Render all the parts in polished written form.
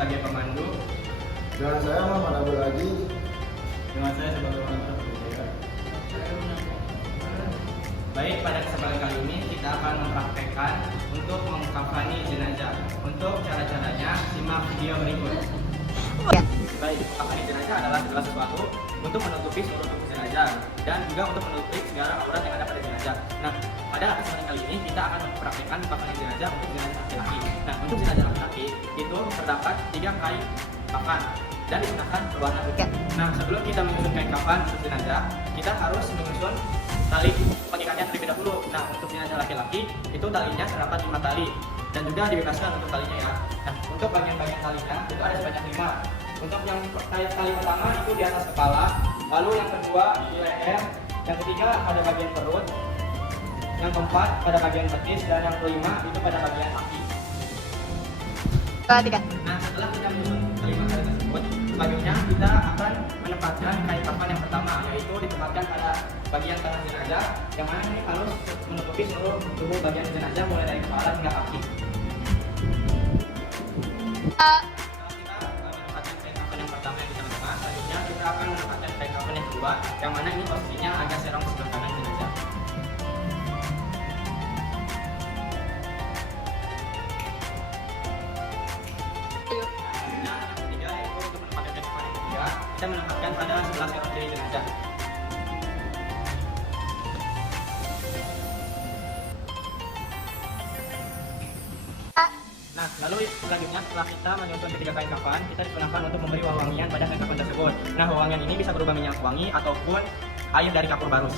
sebagai pemandu. Dengan saya Muhammad Abdul Aziz. Dengan saya sebagai penonton. Baik, pada kesempatan kali ini kita akan mempraktekkan untuk mengkafani jenazah. Untuk cara-caranya, simak video berikut. Baik, mengkafani jenazah adalah segala sesuatu untuk menutupi seluruh tubuh jenazah dan juga untuk menutupi segala aurat yang ada pada jenazah. Nah, pada kesempatan kali ini kita akan mempraktekkan mengkafani jenazah untuk jenazah laki-laki. Nah, untuk jenazah laki-laki itu terdapat 3 kain kafan dan digunakan berwarna putih. Nah, sebelum kita menyusun kain kafan untuk jenazah, kita harus menyusun tali pengikatnya terlebih dahulu. Nah, untuk jenazah laki-laki itu talinya terdapat 5 tali dan juga dibebaskan untuk talinya ya. Nah, untuk bagian-bagian talinya itu ada sebanyak 5. Untuk yang tali pertama itu di atas kepala, lalu yang kedua di leher, yang ketiga pada bagian perut, yang keempat pada bagian betis, dan yang kelima itu pada bagian kaki. Nah, setelah kita menyusun kelima tali tersebut, selanjutnya kita akan menempatkan kain kafan yang pertama, yaitu ditempatkan pada bagian tangan jenazah, yang mana ini harus menutupi seluruh tubuh bagian jenazah mulai dari kepala hingga kaki. Setelah kita menempatkan kain kafan yang pertama yang di tengah-tengah, selanjutnya kita akan menempatkan kain kafan yang kedua, yang mana ini posisinya agak serong ke sebelah kanan jenazah. Kita menempatkan pada sebelah serong kiri jenazah. Nah, lalu selanjutnya setelah kita menyusun ketiga kain kafan, kita disunahkan untuk memberi wangian pada kain kafan tersebut. Nah, wangian ini bisa berupa minyak wangi ataupun air dari kapur barus.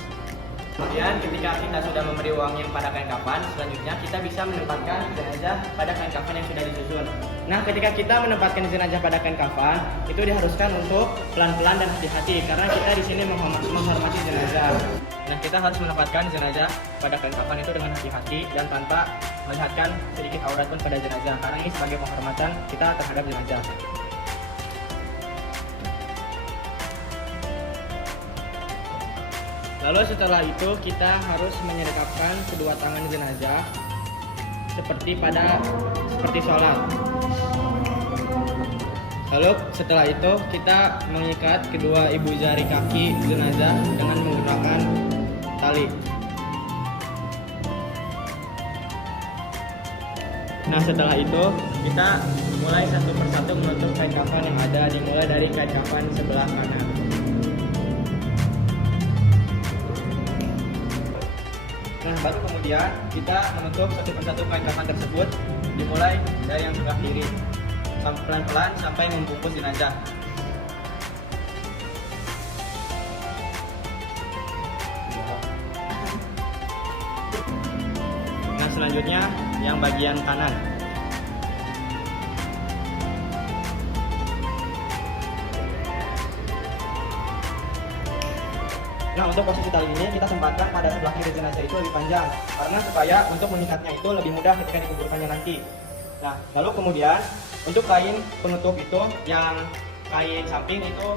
Kemudian ketika kita sudah memberi wangian pada kain kafan, selanjutnya kita bisa menempatkan jenazah pada kain kafan yang sudah disusun. Nah, ketika kita menempatkan jenazah pada kain kafan, itu diharuskan untuk pelan-pelan dan hati-hati karena kita di sini menghormati jenazah. Nah, kita harus menempatkan jenazah pada kain kafan itu dengan hati-hati dan tanpa melihatkan sedikit aurat pun pada jenazah karena ini sebagai penghormatan kita terhadap jenazah. Lalu setelah itu kita harus menyedekapkan kedua tangan jenazah seperti sholat. Lalu setelah itu kita mengikat kedua ibu jari kaki jenazah dengan menggunakan tali. Nah, setelah itu kita mulai satu persatu menutup kain kafan yang ada, dimulai dari kain kafan sebelah kanan. Nah, baru kemudian kita menutup satu persatu kain kafan tersebut, dimulai dari yang sebelah kiri, pelan-pelan sampai membungkus jenazah. Nah, selanjutnya yang bagian kanan. Nah, untuk posisi tali ini kita sempatkan pada sebelah kiri jenazah itu lebih panjang karena supaya untuk mengikatnya itu lebih mudah ketika dikuburkannya nanti. Nah, lalu kemudian untuk kain penutup itu yang kain samping itu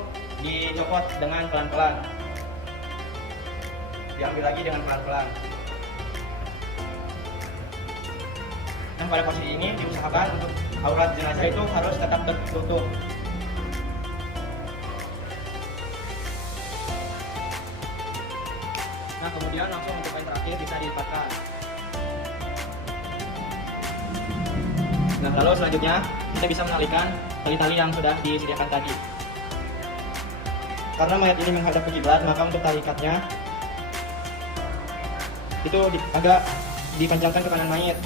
dicopot dengan pelan-pelan. Diambil lagi dengan pelan-pelan. Nah, pada posisi ini diusahakan untuk aurat jenazah itu harus tetap tertutup. Nah, kemudian langsung untuk kain terakhir bisa dilipatkan. Nah, lalu selanjutnya kita bisa menalikan tali-tali yang sudah disediakan tadi. Karena mayat ini menghadap ke kiblat, maka untuk tali ikatnya itu agak dipanjangkan ke kanan mayat.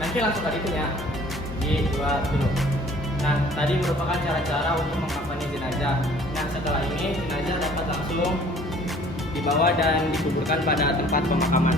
Nanti langsung tadi itu ya dibuat dulu. Nah, tadi merupakan cara-cara untuk mengkafani jenazah. Nah, setelah ini jenazah dapat langsung dibawa dan dikuburkan pada tempat pemakaman.